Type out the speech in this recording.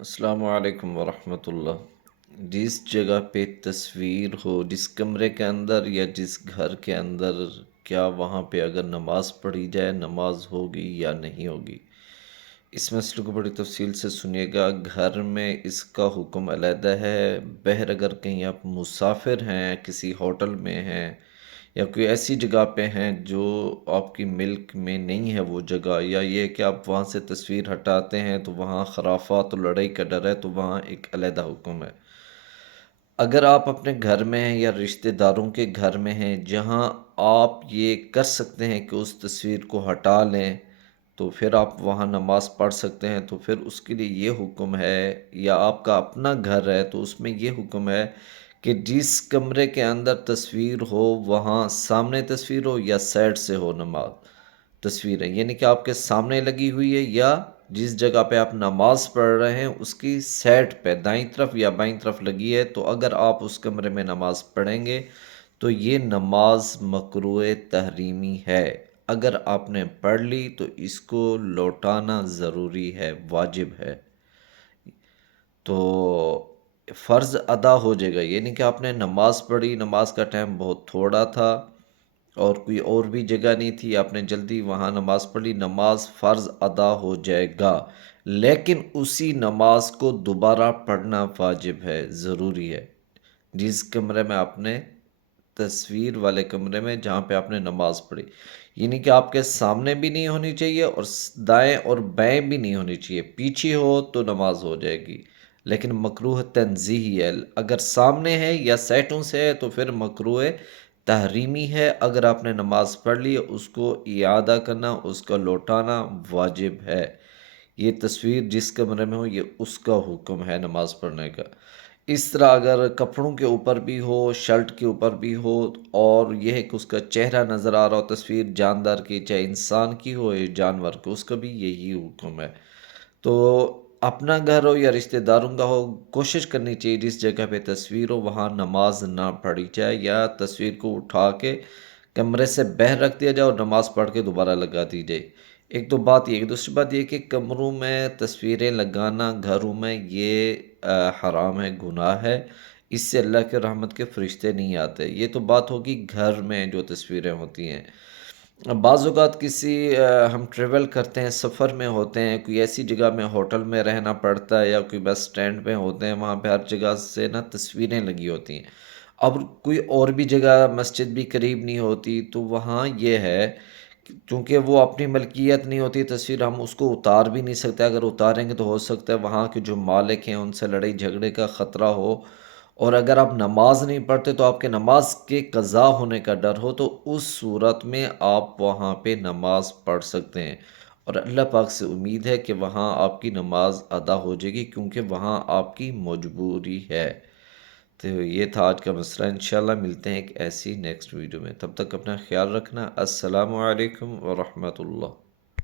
السلام علیکم ورحمۃ اللہ۔ جس جگہ پہ تصویر ہو، جس کمرے کے اندر یا جس گھر کے اندر، کیا وہاں پہ اگر نماز پڑھی جائے نماز ہوگی یا نہیں ہوگی؟ اس مسئلے کو بڑی تفصیل سے سنیے گا۔ گھر میں اس کا حکم علیحدہ ہے، بہر اگر کہیں آپ مسافر ہیں، کسی ہوٹل میں ہیں یا کوئی ایسی جگہ پہ ہیں جو آپ کی ملک میں نہیں ہے وہ جگہ، یا یہ کہ آپ وہاں سے تصویر ہٹاتے ہیں تو وہاں خرافات اور لڑائی کا ڈر ہے، تو وہاں ایک علیحدہ حکم ہے۔ اگر آپ اپنے گھر میں ہیں یا رشتہ داروں کے گھر میں ہیں جہاں آپ یہ کر سکتے ہیں کہ اس تصویر کو ہٹا لیں، تو پھر آپ وہاں نماز پڑھ سکتے ہیں۔ تو پھر اس کے لیے یہ حکم ہے، یا آپ کا اپنا گھر ہے تو اس میں یہ حکم ہے کہ جس کمرے کے اندر تصویر ہو وہاں سامنے تصویر ہو یا سائڈ سے ہو نماز تصویر ہے، یعنی کہ آپ کے سامنے لگی ہوئی ہے یا جس جگہ پہ آپ نماز پڑھ رہے ہیں اس کی سائڈ پہ دائیں طرف یا بائیں طرف لگی ہے، تو اگر آپ اس کمرے میں نماز پڑھیں گے تو یہ نماز مکروہ تحریمی ہے۔ اگر آپ نے پڑھ لی تو اس کو لوٹانا ضروری ہے، واجب ہے۔ تو فرض ادا ہو جائے گا، یعنی کہ آپ نے نماز پڑھی، نماز کا ٹائم بہت تھوڑا تھا اور کوئی اور بھی جگہ نہیں تھی، آپ نے جلدی وہاں نماز پڑھی، نماز فرض ادا ہو جائے گا، لیکن اسی نماز کو دوبارہ پڑھنا واجب ہے، ضروری ہے۔ جس کمرے میں آپ نے تصویر والے کمرے میں جہاں پہ آپ نے نماز پڑھی، یعنی کہ آپ کے سامنے بھی نہیں ہونی چاہیے اور دائیں اور بائیں بھی نہیں ہونی چاہیے، پیچھے ہو تو نماز ہو جائے گی، لیکن مکروہ تنزیہی ہے۔ اگر سامنے ہے یا سیٹوں سے ہے تو پھر مکروہ تحریمی ہے۔ اگر آپ نے نماز پڑھ لی اس کو اعادہ کرنا، اس کا لوٹانا واجب ہے۔ یہ تصویر جس کمرے میں ہو یہ اس کا حکم ہے نماز پڑھنے کا۔ اس طرح اگر کپڑوں کے اوپر بھی ہو، شرٹ کے اوپر بھی ہو، اور یہ ہے کہ اس کا چہرہ نظر آ رہا ہو، تصویر جاندار کی، چاہے انسان کی ہو یا جانور کی، اس کا بھی یہی حکم ہے۔ تو اپنا گھر ہو یا رشتہ داروں کا ہو، کوشش کرنی چاہیے جس جگہ پہ تصویر ہو وہاں نماز نہ پڑھی جائے، یا تصویر کو اٹھا کے کمرے سے باہر رکھ دیا جائے اور نماز پڑھ کے دوبارہ لگا دی جائے۔ ایک تو بات یہ ہے، دوسری بات یہ کہ کمروں میں تصویریں لگانا گھروں میں یہ حرام ہے، گناہ ہے، اس سے اللہ کے رحمت کے فرشتے نہیں آتے۔ یہ تو بات ہوگی گھر میں جو تصویریں ہوتی ہیں۔ بعض اوقات کسی ہم ٹریول کرتے ہیں، سفر میں ہوتے ہیں، کوئی ایسی جگہ میں ہوٹل میں رہنا پڑتا ہے یا کوئی بس اسٹینڈ پہ ہوتے ہیں، وہاں پہ ہر جگہ سے نا تصویریں لگی ہوتی ہیں۔ اب کوئی اور بھی جگہ مسجد بھی قریب نہیں ہوتی، تو وہاں یہ ہے چونکہ وہ اپنی ملکیت نہیں ہوتی تصویر، ہم اس کو اتار بھی نہیں سکتے۔ اگر اتاریں گے تو ہو سکتا ہے وہاں کے جو مالک ہیں ان سے لڑائی جھگڑے کا خطرہ ہو، اور اگر آپ نماز نہیں پڑھتے تو آپ کے نماز کے قضا ہونے کا ڈر ہو، تو اس صورت میں آپ وہاں پہ نماز پڑھ سکتے ہیں، اور اللہ پاک سے امید ہے کہ وہاں آپ کی نماز ادا ہو جائے گی، کیونکہ وہاں آپ کی مجبوری ہے۔ تو یہ تھا آج کا مسئلہ۔ انشاءاللہ ملتے ہیں ایک ایسی نیکسٹ ویڈیو میں، تب تک اپنا خیال رکھنا۔ السلام علیکم ورحمۃ اللہ۔